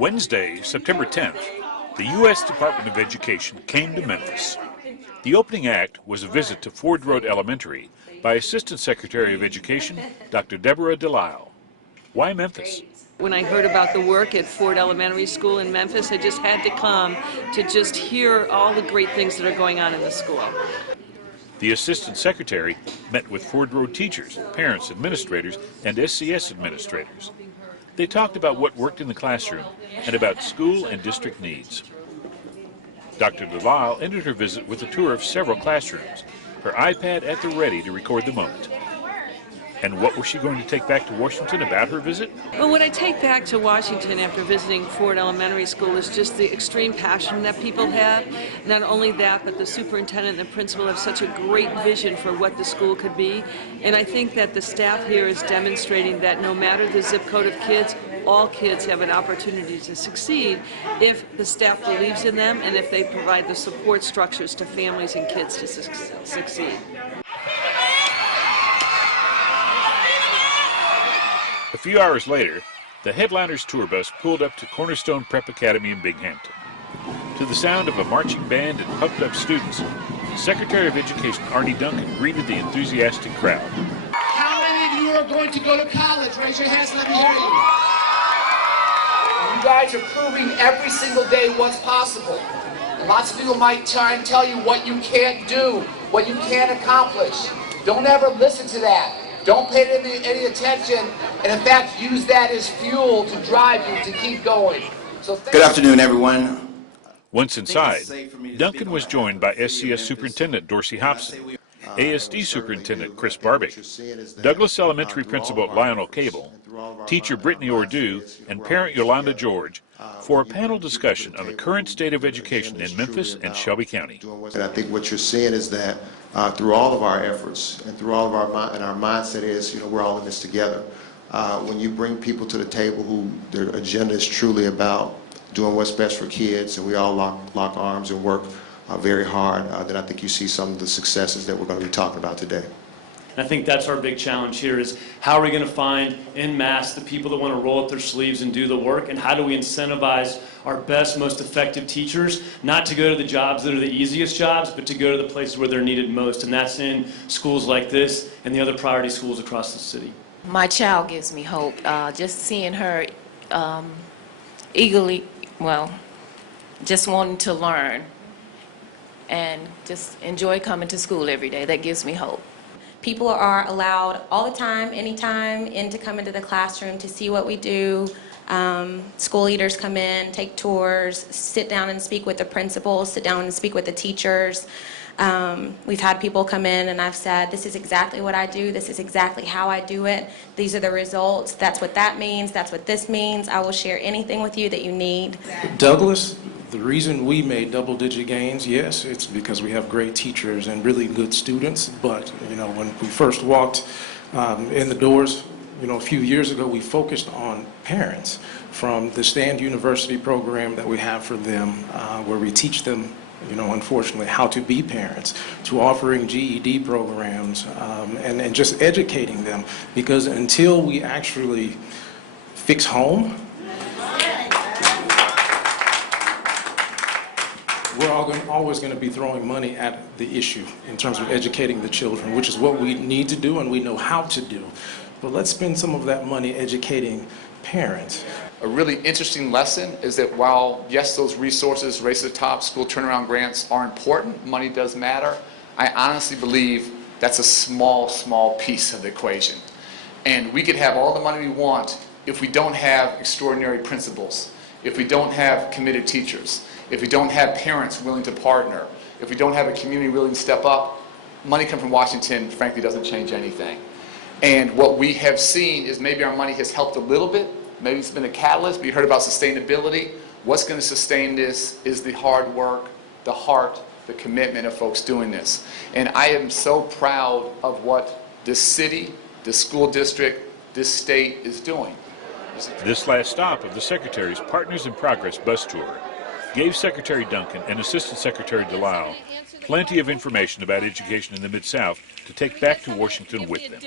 Wednesday, September 10th, the U.S. Department of Education came to Memphis. The opening act was a visit to Ford Road Elementary by Assistant Secretary of Education, Dr. Deborah Delisle. Why Memphis? When I heard about the work at Ford Elementary School in Memphis, I just had to come to just hear all the great things that are going on in the school. The Assistant Secretary met with Ford Road teachers, parents, administrators, and SCS administrators. They talked about what worked in the classroom and about school and district needs. Dr. Delisle ended her visit with a tour of several classrooms, her iPad at the ready to record the moment. And what was she going to take back to Washington about her visit? Well, what I take back to Washington after visiting Ford Elementary School is just the extreme passion that people have. Not only that, but the superintendent and the principal have such a great vision for what the school could be. And I think that the staff here is demonstrating that no matter the zip code of kids, all kids have an opportunity to succeed if the staff believes in them and if they provide the support structures to families and kids to succeed. A few hours later, the headliner's tour bus pulled up to Cornerstone Prep Academy in Binghamton. To the sound of a marching band and pumped-up students, Secretary of Education Arnie Duncan greeted the enthusiastic crowd. How many of you are going to go to college? Raise your hands, let me hear you. You guys are proving every single day what's possible. And lots of people might try and tell you what you can't do, what you can't accomplish. Don't ever listen to that. Don't pay any attention, and in fact, use that as fuel to drive you to keep going. Good afternoon, everyone. Once inside, Duncan was joined by SCS Superintendent Dorsey Hobson, ASD Superintendent Chris Barbic, Douglas Elementary Principal Lionel Cable, teacher Brittany Ordu, and parent Yolanda George for a panel discussion on the current state of education in Memphis and Shelby County. And I think what you're seeing is that through all of our efforts and through all of our mindset is, we're all in this together. When you bring people to the table who their agenda is truly about doing what's best for kids, and we all lock arms and work very hard, then I think you see some of the successes that we're going to be talking about today. I think that's our big challenge here is how are we going to find en masse the people that want to roll up their sleeves and do the work, and how do we incentivize our best, most effective teachers not to go to the jobs that are the easiest jobs, but to go to the places where they're needed most, and that's in schools like this and the other priority schools across the city. My child gives me hope. Just seeing her eagerly, just wanting to learn and just enjoy coming to school every day, that gives me hope. People are allowed all the time, anytime, to come into the classroom to see what we do. School leaders come in, take tours, sit down and speak with the principals, sit down and speak with the teachers. We've had people come in and I've said, this is exactly what I do, this is exactly how I do it, these are the results, that's what that means, that's what this means, I will share anything with you that you need. Douglas, the reason we made double-digit gains, yes, it's because we have great teachers and really good students, but when we first walked in the doors, a few years ago, we focused on parents from the Stand University program that we have for them, where we teach them, unfortunately, how to be parents, to offering GED programs, and just educating them, because until we actually fix home, we're always going to be throwing money at the issue in terms of educating the children, which is what we need to do and we know how to do. But let's spend some of that money educating parents. A really interesting lesson is that while, yes, those resources, Race to the Top, school turnaround grants are important, money does matter, I honestly believe that's a small piece of the equation. And we could have all the money we want if we don't have extraordinary principals, if we don't have committed teachers, if we don't have parents willing to partner, if we don't have a community willing to step up. Money coming from Washington, frankly, doesn't change anything. And what we have seen is maybe our money has helped a little bit. Maybe it's been a catalyst. We heard about sustainability. What's going to sustain this is the hard work, the heart, the commitment of folks doing this. And I am so proud of what this city, this school district, this state is doing. This last stop of the Secretary's Partners in Progress bus tour gave Secretary Duncan and Assistant Secretary Delisle plenty of information about education in the Mid-South to take back to Washington with them.